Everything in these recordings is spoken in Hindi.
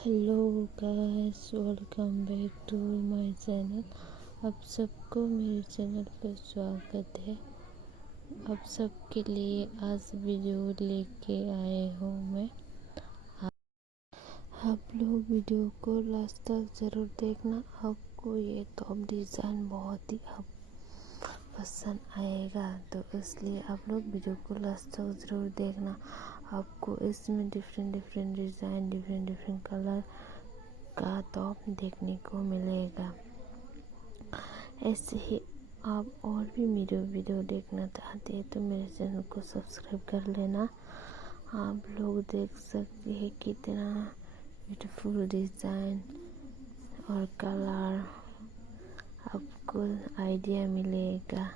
Hello guys, welcome back to my channel. आप सबको मेरे चैनल पर स्वागत है। आप सबके लिए आज वीडियो लेके आए हूँ मैं। आप लोग वीडियो को लास्ट तक ज़रूर देखना। आपको ये टॉप डिज़ाइन बहुत ही पसंद आएगा, तो इसलिए आप लोग वीडियो को लास्ट तक ज़रूर देखना। आपको इसमें डिफरेंट डिज़ाइन, डिफरेंट कलर का टॉप देखने को मिलेगा। ऐसे ही आप और भी मेरे वीडियो देखना चाहते हैं तो मेरे चैनल को सब्सक्राइब कर लेना। आप लोग देख सकते हैं कितना ब्यूटीफुल डिज़ाइन और कलर, आपको आइडिया मिलेगा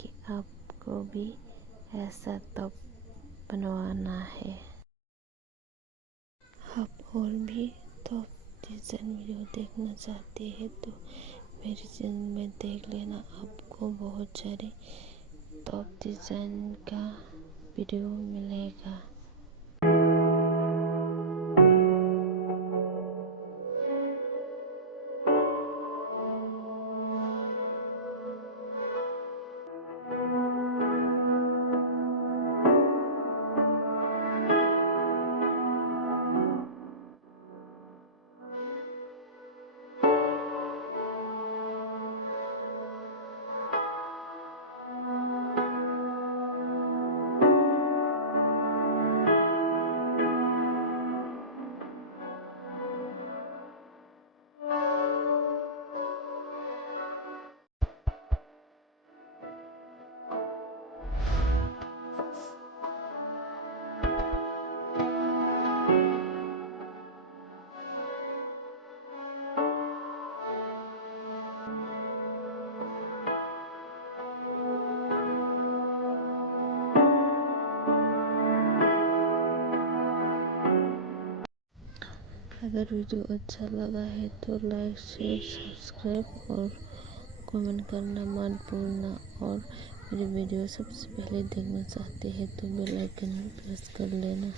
कि आपको भी ऐसा टॉप बनवाना है। आप और भी टॉप डिज़ाइन वीडियो देखना चाहते हैं तो मेरे चैनल में देख लेना। आपको बहुत सारे टॉप डिज़ाइन का वीडियो मिलेगा। अगर वीडियो अच्छा लगा है तो लाइक, शेयर, सब्सक्राइब और कमेंट करना मत भूलना। और मेरी वीडियो सबसे पहले देखना चाहते हैं तो बेल आइकन प्रेस कर लेना।